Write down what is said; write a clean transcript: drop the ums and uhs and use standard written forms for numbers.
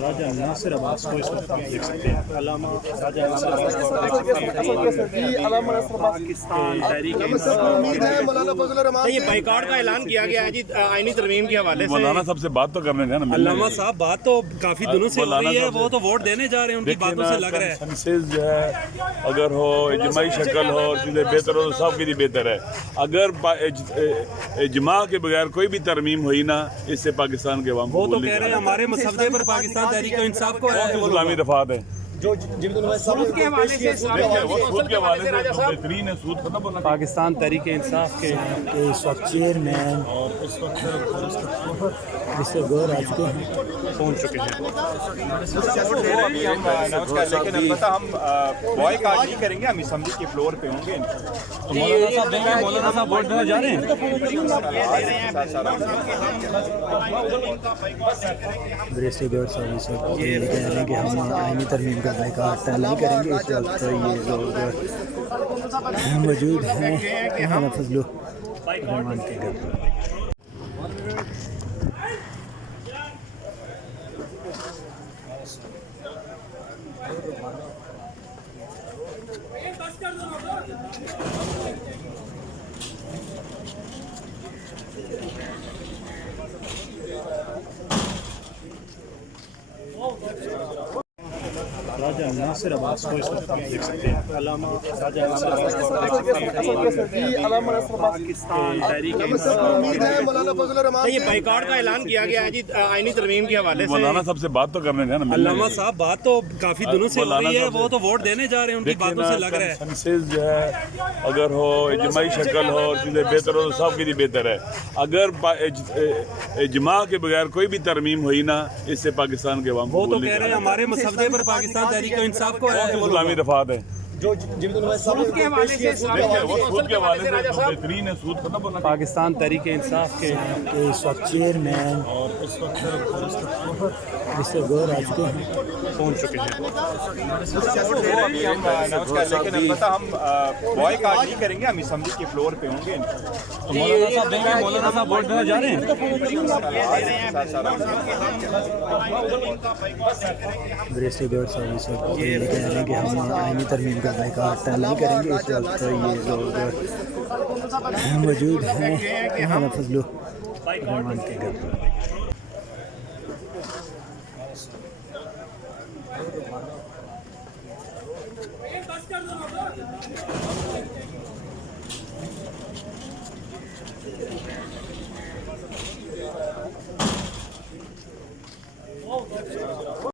راجہ ناصر عباس کو اس وقت آپ دیکھ سکتے ہیں، علامہ راجہ ناصر عباس کو آپ دیکھ سکتے ہیں پاکستان تحریک انصاف یہ بائیکاٹ کا اعلان کیا گیا ہے جی آئینی ترمیم کے حوالے سے۔ مولانا صاحب سے بات تو کرنے کا نا، علامہ صاحب بات تو کافی دنوں سے ہو رہی ہے، وہ تو ووٹ دینے جا رہے ہیں، ان کی باتوں سے لگ رہا ہے کنسنسس جو ہے اگر ہو اجتماعی شکل ہو اور چیزیں بہتر ہو تو سب کے لیے بہتر ہے۔ اگر اجماع کے بغیر کوئی بھی ترمیم ہوئی نا، اس سے پاکستان کے عوام کو وہ تو کہہ رہے ہیں ہمارے مسودے پر پاکستان تحریک انصاف کو اسلامی دفعات ہے سود کے حوالے سے سود کے حوالے سے بہترین ہے، سود ختم ہونا چاہیے۔ پاکستان تحریک انصاف کے اس وقت چیئرمین اور اس وقت مسٹر گور آج کے پہنچ چکے ہیں۔ ابھی ہم اناؤنس کر لیکن البتہ ہم بوائے کاٹ نہیں کریں گے، ہم اسمبلی کے فلور پہ ہوں گے۔ مولانا صاحب ووٹ دینے جا رہے ہیں۔ برسٹی گور صاحب اس وقت یہ کہہ رہے ہیں کہ ہم آئینی ترمیم کا بائیکاٹ نہیں کریں گے۔ اس وقت یہ لوگ موجود ہیں مولانا فضل الرحمان کے گھر پر۔ راجہ ناصر عباس کو اس وقت آپ دیکھ سکتے ہیں، علامہ راجہ ناصر عباس کو آپ دیکھ سکتے ہیں پاکستان تحریک انصاف یہ بائیکاٹ کا اعلان کیا گیا ہے جی آئینی ترمیم کے حوالے سے۔ مولانا صاحب سے بات تو کرنے کا نا، علامہ صاحب بات تو کافی دنوں سے ہو رہی ہے، وہ تو ووٹ دینے جا رہے ہیں، ان کی باتوں سے لگ رہا ہے کنسنسس جو ہے اگر ہو اجتماعی شکل ہو اور چیزیں بہتر ہو تو سب کے لیے بہتر ہے۔ اگر اجماع کے بغیر کوئی بھی ترمیم ہوئی نا، اس سے پاکستان کے عوام کو وہ تو کہہ رہے ہیں ہمارے مسودے پر پاکستان تحریک انصاف کو اسلامی دفعات ہے سود کے حوالے سے سود کے حوالے سے بہترین ہے، سود ختم ہونا چاہیے۔ پاکستان تحریک انصاف کے اس وقت چیئرمین اور اس وقت مسٹر گور آج کے پہنچ چکے ہیں۔ ابھی ہم اناؤنس کر لیکن البتہ ہم بوائے کاٹ نہیں کریں گے، ہم اسمبلی کے فلور پہ ہوں گے۔ مولانا صاحب ووٹ دینے جا رہے ہیں۔ برسٹی گور صاحب اس وقت یہ کہہ رہے ہیں کہ ہم آئینی ترمیم کا بائیکاٹ نہیں کریں گے۔ اس وقت یہ لوگ موجود ہیں مولانا فضل الرحمان کے گھر پر۔